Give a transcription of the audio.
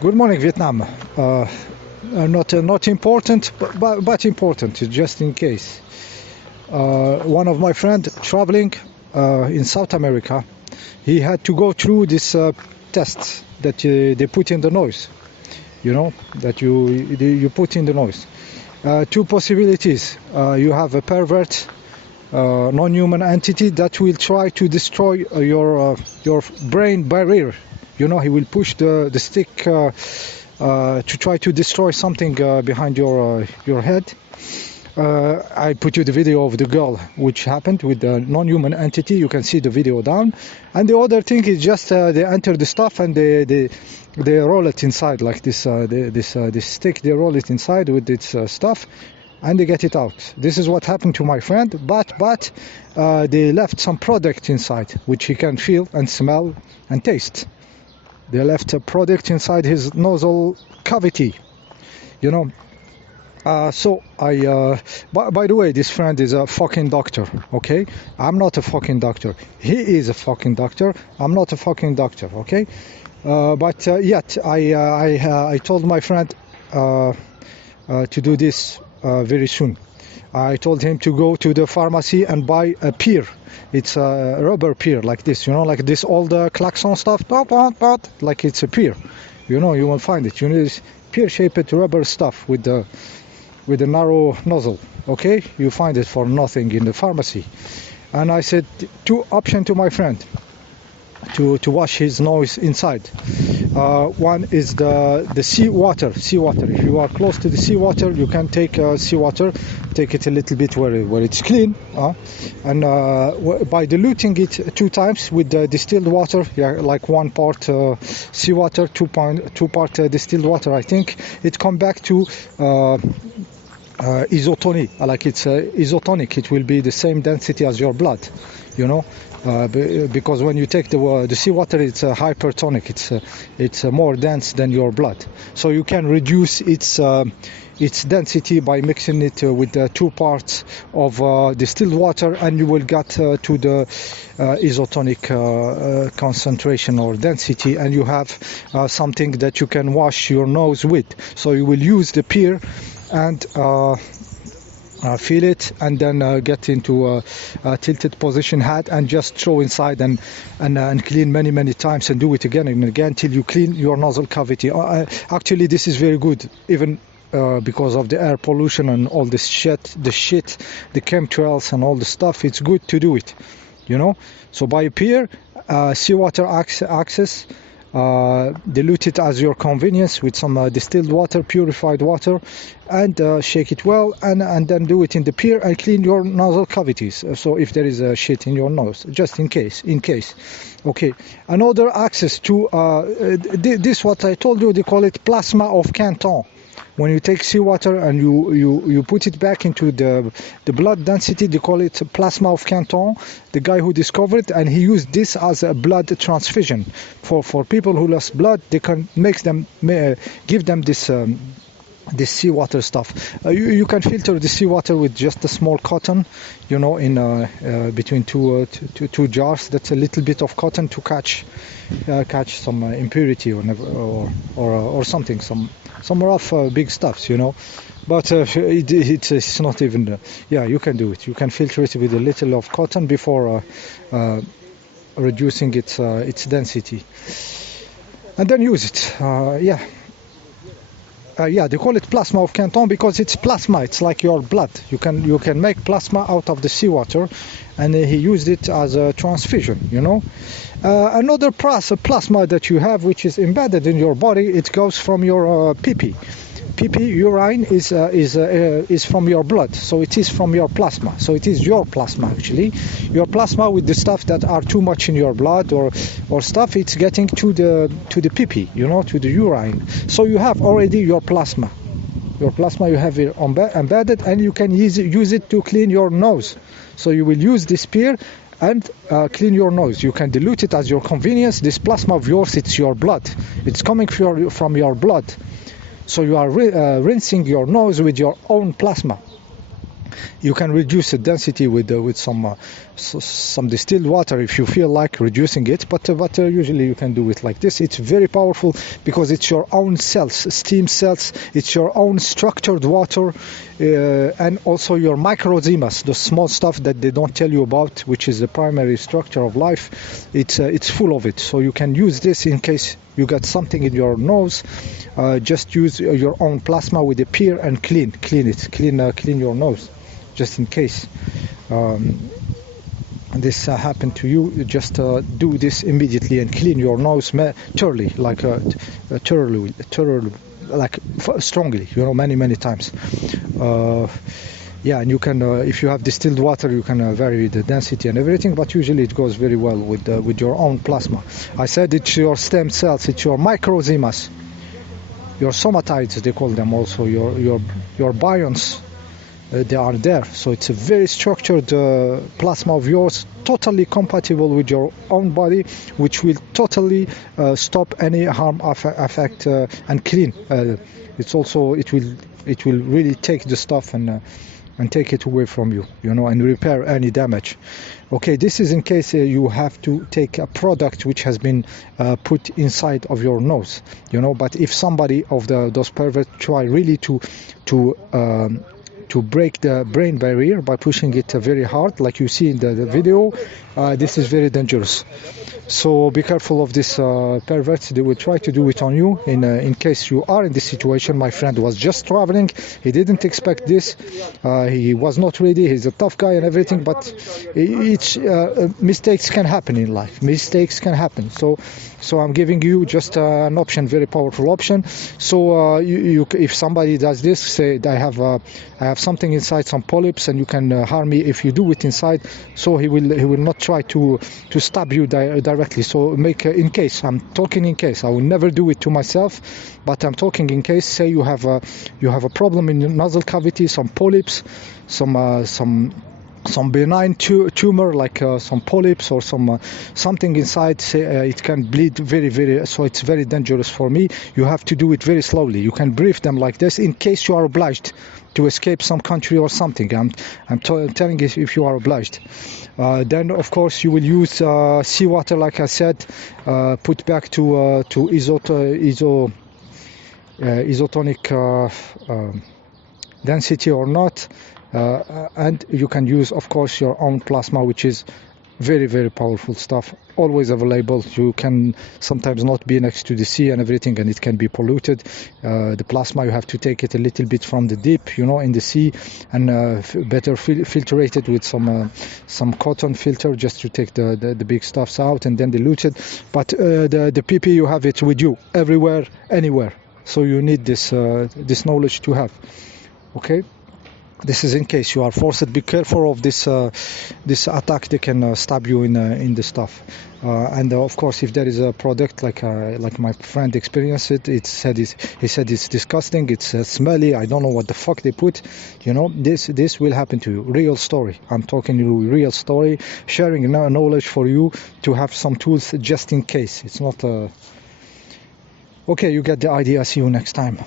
Good morning, Vietnam. Not important, but important, just in case. One of my friend traveling in South America, he had to go through this test that they put in the nose. You know, that you put in the nose. Two possibilities. You have a pervert, non-human entity that will try to destroy your brain barrier. You know, he will push the stick to try to destroy something behind your head. I put you the video of the girl which happened with the non-human entity. You can see the video down. And the other thing is just they enter the stuff and they roll it inside like this. This stick, they roll it inside with its stuff, and they get it out. This is what happened to my friend. But they left some product inside which he can feel and smell and taste. They left a product inside his nasal cavity, you know. So by the way, this friend is a fucking doctor, okay? I'm not a fucking doctor. He is a fucking doctor. I'm not a fucking doctor, okay? But yet I told my friend to do this very soon. I told him to go to the pharmacy and buy a pear. It's a rubber pear like this, you know, like this old klaxon stuff, like it's a pear. You know, you will find it. You need this pear-shaped rubber stuff with the narrow nozzle, okay? You find it for nothing in the pharmacy. And I said two options to my friend to wash his nose inside. One is the seawater. If you are close to the seawater, you can take seawater, take it a little bit where it's clean, and by diluting it 2 times with the distilled water, like 1 part seawater, 2 part distilled water, I think it come back to isotonic, like it's isotonic. It will be the same density as your blood, you know. Because when you take the seawater, it's hypertonic. It's more dense than your blood, so you can reduce its density by mixing it with 2 parts of distilled water, and you will get to the isotonic concentration or density, and you have something that you can wash your nose with. So you will use the pear and feel it, and then get into a tilted position hat and just throw inside and clean many times, and do it again and again till you clean your nasal cavity. Actually, this is very good, even because of the air pollution and all this shit, the chemtrails and all the stuff. It's good to do it, you know. So buy a pear, seawater access. Dilute it as your convenience with some distilled water, purified water, and shake it well, and then do it in the pear and clean your nasal cavities. So if there is shit in your nose, just in case. Okay, another access to this, what I told you, they call it plasma of Canton. When you take seawater and you put it back into the blood density, they call it plasma of Canton, the guy who discovered it, and he used this as a blood transfusion. For people who lost blood, they can give them this seawater stuff. You can filter the seawater with just a small cotton, you know, in between two jars. That's a little bit of cotton to catch some impurity or something, some rough big stuffs, you know. But it's not even you can do it. You can filter it with a little of cotton before reducing its density, and then use it. They call it plasma of Canton because it's plasma. It's like your blood. You can make plasma out of the seawater, and he used it as a transfusion, you know. Another plasma that you have, which is embedded in your body, it goes from your pee-pee. Pee-pee, urine is from your blood, so it is from your plasma. So it is your plasma, actually. Your plasma with the stuff that are too much in your blood or stuff, it's getting to the pee-pee, you know, to the urine. So you have already your plasma. Your plasma, you have it embedded, and you can use it to clean your nose. So you will use this pear and clean your nose. You can dilute it as your convenience. This plasma of yours, it's your blood. It's coming from your blood. So you are rinsing your nose with your own plasma. You can reduce the density with some distilled water if you feel like reducing it, but usually you can do it like this. It's very powerful because it's your own cells, steam cells. It's your own structured water, and also your microzymas, the small stuff that they don't tell you about, which is the primary structure of life. It's full of it. So you can use this in case you got something in your nose. Just use your own plasma with a peer and clean your nose, just in case this happened to you. Just do this immediately and clean your nose thoroughly, like strongly, many times. Yeah, and you can, if you have distilled water, you can vary the density and everything, but usually it goes very well with your own plasma. I said it's your stem cells, it's your microzymas, your somatides, they call them also, your bions. They are there, so it's a very structured plasma of yours, totally compatible with your own body, which will totally stop any harm effect and clean. It will really take the stuff and take it away from you, and repair any damage. Okay, this is in case you have to take a product which has been put inside of your nose, But if somebody of those perverts try really to break the brain barrier by pushing it very hard, like you see in the video, this is very dangerous. So be careful of this perverts. They will try to do it on you. In case you are in this situation, my friend was just traveling. He didn't expect this. He was not ready. He's a tough guy and everything, but mistakes can happen in life. Mistakes can happen. So I'm giving you just an option, very powerful option. So if somebody does this, say I have something inside, some polyps, and you can harm me if you do it inside. So he will not try to stab you directly. So make in case. I'm talking in case. I will never do it to myself, but I'm talking in case. Say you have a problem in your nasal cavity, some polyps, some benign tumor, like some polyps or something inside. It can bleed very, so it's very dangerous for me. You have to do it very slowly. You can brief them like this in case you are obliged to escape some country or something. I'm telling you, if you are obliged. Then of course you will use seawater, like I said, put back to isotonic density or not. And you can use, of course, your own plasma, which is very powerful stuff, always available. You can sometimes not be next to the sea and everything, and it can be polluted. The plasma, you have to take it a little bit from the deep, in the sea, and better filtrate it with some cotton filter, just to take the big stuffs out and then dilute it. But the PP, you have it with you everywhere, anywhere. So you need this knowledge to have. Okay. This is in case you are forced. Be careful of this attack. They can stab you in the stuff. And of course, if there is a product like my friend experienced it, he said it's disgusting. It's smelly. I don't know what the fuck they put. This will happen to you. Real story. I'm talking to you. Real story. Sharing knowledge for you to have some tools just in case. It's not. Okay, you get the idea. See you next time.